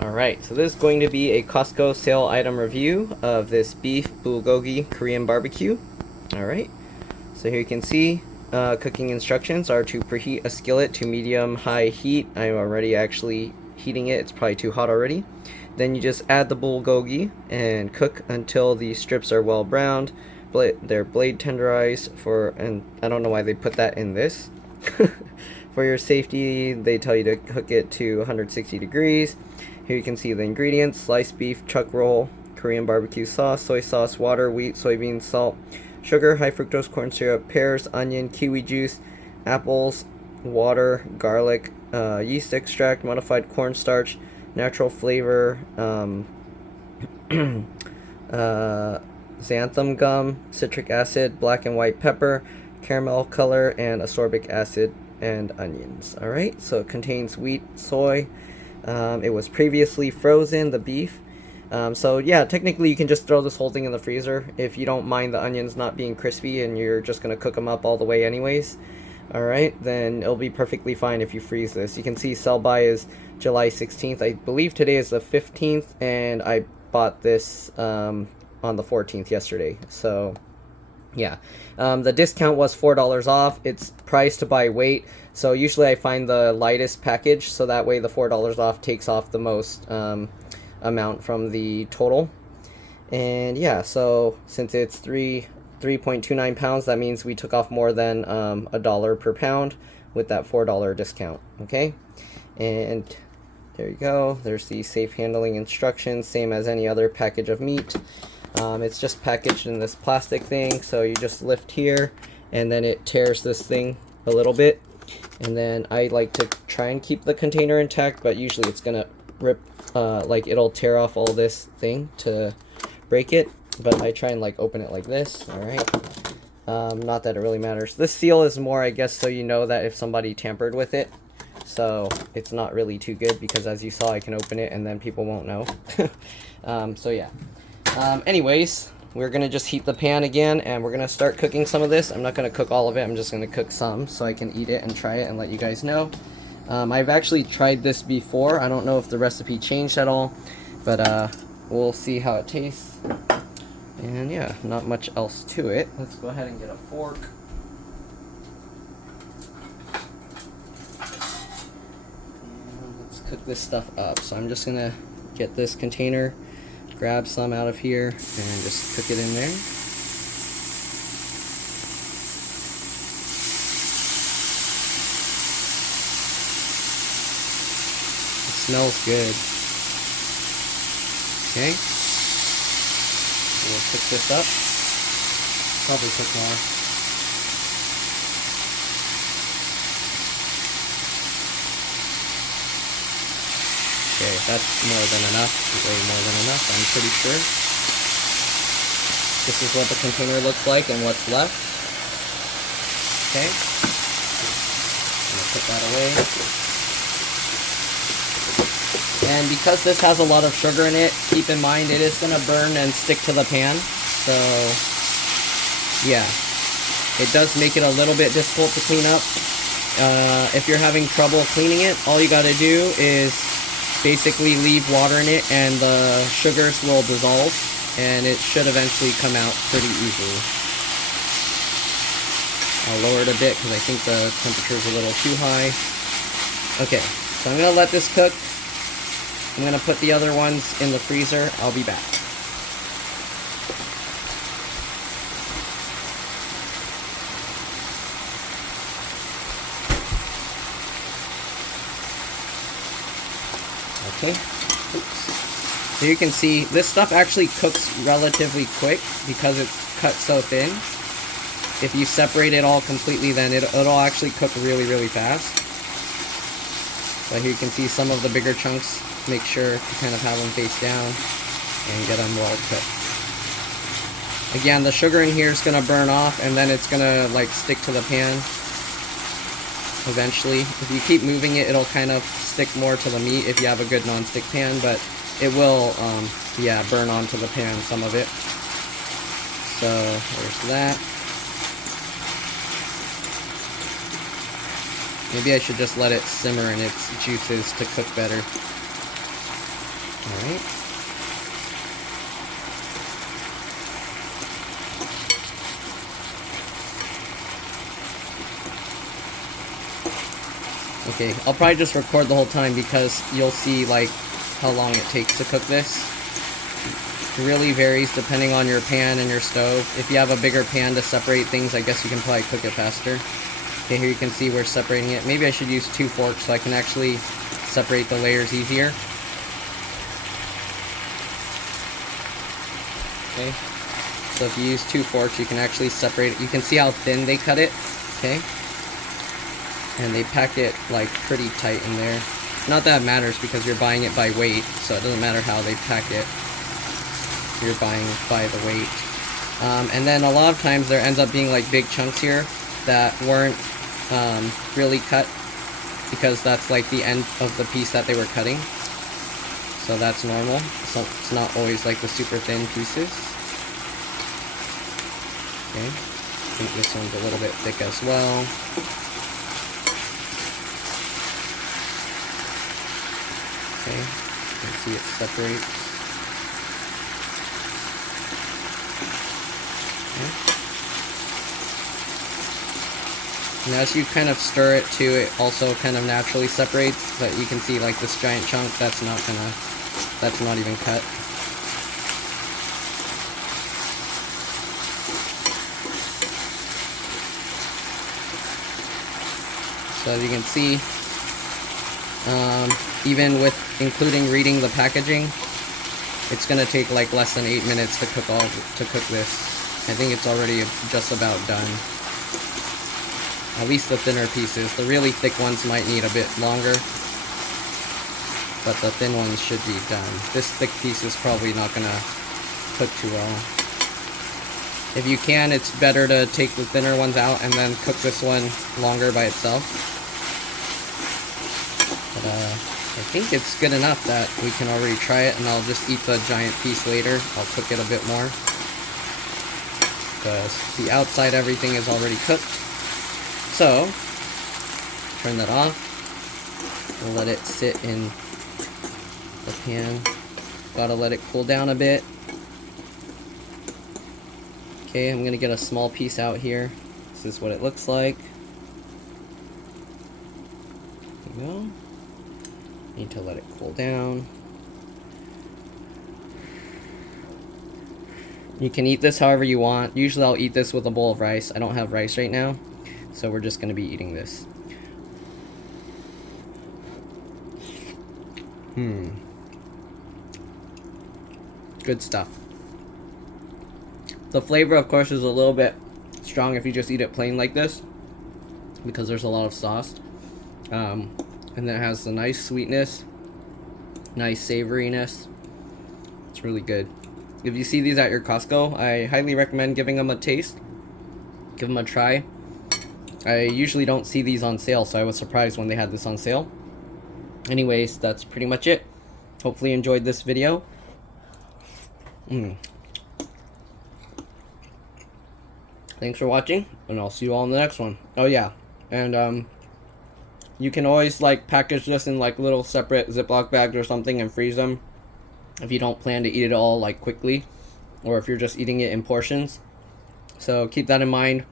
Alright, so this is going to be a Costco sale item review of this beef bulgogi Korean barbecue. Alright, so here you can see cooking instructions are to preheat a skillet to medium-high heat. I'm already actually heating it, it's probably too hot already. Then you just add the bulgogi and cook until the strips are well browned. They're blade tenderized and I don't know why they put that in this. For your safety, they tell you to cook it to 160 degrees. Here you can see the ingredients: sliced beef, chuck roll, Korean barbecue sauce, soy sauce, water, wheat, soybeans, salt, sugar, high fructose corn syrup, pears, onion, kiwi juice, apples, water, garlic, yeast extract, modified cornstarch, natural flavor, xanthan gum, citric acid, black and white pepper, caramel color, and ascorbic acid, and onions. Alright, so it contains wheat, soy. It was previously frozen, the beef. So yeah, technically you can just throw this whole thing in the freezer if you don't mind the onions not being crispy and you're just going to cook them up all the way anyways. Alright, then it'll be perfectly fine if you freeze this. You can see sell by is July 16th. I believe today is the 15th, and I bought this on the 14th yesterday. So yeah, the discount was $4 off. It's priced by weight, so usually I find the lightest package, so that way the $4 off takes off the most amount from the total. And yeah, so since it's 3.29 pounds, that means we took off more than $1 per pound with that $4 discount. Okay, and there you go. There's the safe handling instructions, same as any other package of meat. It's just packaged in this plastic thing, so you just lift here and then it tears this thing a little bit, and then I like to try and keep the container intact, but usually it's gonna rip, like it'll tear off all this thing to break it, but I try and like open it like this. Alright, not that it really matters. This seal is more, I guess, so you know that if somebody tampered with it, so it's not really too good, because as you saw, I can open it and then people won't know. So yeah. Anyways, we're going to just heat the pan again, and we're going to start cooking some of this. I'm not going to cook all of it, I'm just going to cook some so I can eat it and try it and let you guys know. I've actually tried this before. I don't know if the recipe changed at all, but we'll see how it tastes. And yeah, not much else to it. Let's go ahead and get a fork. And let's cook this stuff up. So I'm just going to get this container, grab some out of here, and just cook it in there. It smells good. Okay. We'll cook this up. Probably cook more. Okay, that's more than enough, way more than enough, I'm pretty sure. This is what the container looks like and what's left. Okay, I'm gonna put that away. And because this has a lot of sugar in it, keep in mind it is gonna burn and stick to the pan. So, yeah, it does make it a little bit difficult to clean up. If you're having trouble cleaning it, all you gotta do is basically leave water in it and the sugars will dissolve, and it should eventually come out pretty easily. I'll lower it a bit because I think the temperature is a little too high. Okay, so I'm going to let this cook. I'm going to put the other ones in the freezer. I'll be back. Okay, oops. So you can see this stuff actually cooks relatively quick because it's cut so thin. If you separate it all completely, then it'll actually cook really, really fast. But here you can see some of the bigger chunks. Make sure to kind of have them face down and get them well cooked. Again, the sugar in here is going to burn off, and then it's going to like stick to the pan eventually. If you keep moving it, it'll kind of stick more to the meat if you have a good non-stick pan, but it will, yeah, burn onto the pan, some of it. So, there's that. Maybe I should just let it simmer in its juices to cook better. Alright. Okay, I'll probably just record the whole time because you'll see like how long it takes to cook this. It really varies depending on your pan and your stove. If you have a bigger pan to separate things, I guess you can probably cook it faster. Okay, here you can see we're separating it. Maybe I should use 2 forks so I can actually separate the layers easier. Okay, so if you use 2 forks, you can actually separate it. You can see how thin they cut it, okay? And they pack it like pretty tight in there. Not that it matters because you're buying it by weight, so it doesn't matter how they pack it. You're buying by the weight. And then a lot of times there ends up being like big chunks here that weren't really cut because that's like the end of the piece that they were cutting. So that's normal. So it's not always like the super thin pieces. Okay, I think this one's a little bit thick as well. Okay, you can see it separates. Okay. And as you kind of stir it too, it also kind of naturally separates. But you can see like this giant chunk, that's not even cut. So as you can see, even with including reading the packaging, it's gonna take like less than 8 minutes to cook this. I think it's already just about done. At least the thinner pieces. The really thick ones might need a bit longer, but the thin ones should be done. This thick piece is probably not gonna cook too well. If you can, it's better to take the thinner ones out and then cook this one longer by itself. But I think it's good enough that we can already try it, and I'll just eat the giant piece later. I'll cook it a bit more because the outside everything is already cooked. So turn that off and let it sit in the pan. Gotta let it cool down a bit. Okay, I'm gonna get a small piece out here. This is what it looks like. There you go. Need to let it cool down. You can eat this however you want. Usually I'll eat this with a bowl of rice. I don't have rice right now, so we're just going to be eating this. Good stuff. The flavor, of course, is a little bit strong if you just eat it plain like this, because there's a lot of sauce. And then it has a nice sweetness, nice savoriness. It's really good. If you see these at your Costco, I highly recommend giving them a taste. Give them a try. I usually don't see these on sale, so I was surprised when they had this on sale. Anyways, that's pretty much it. Hopefully you enjoyed this video. Thanks for watching, and I'll see you all in the next one. Oh yeah, and you can always like package this in like little separate Ziploc bags or something and freeze them if you don't plan to eat it all like quickly, or if you're just eating it in portions. So keep that in mind.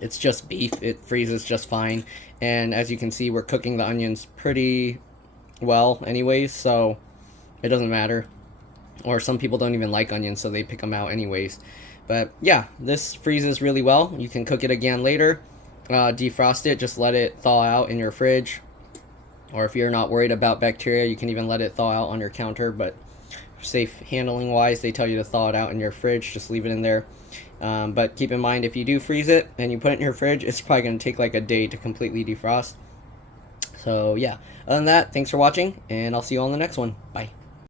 It's just beef, it freezes just fine, and as you can see, we're cooking the onions pretty well anyways, so it doesn't matter. Or some people don't even like onions, so they pick them out anyways. But yeah, this freezes really well. You can cook it again later. Defrost it, just let it thaw out in your fridge, or if you're not worried about bacteria, you can even let it thaw out on your counter. But safe handling wise, they tell you to thaw it out in your fridge, just leave it in there. But keep in mind, if you do freeze it and you put it in your fridge, it's probably going to take like a day to completely defrost. So yeah, other than that, thanks for watching, and I'll see you all in the next one. Bye.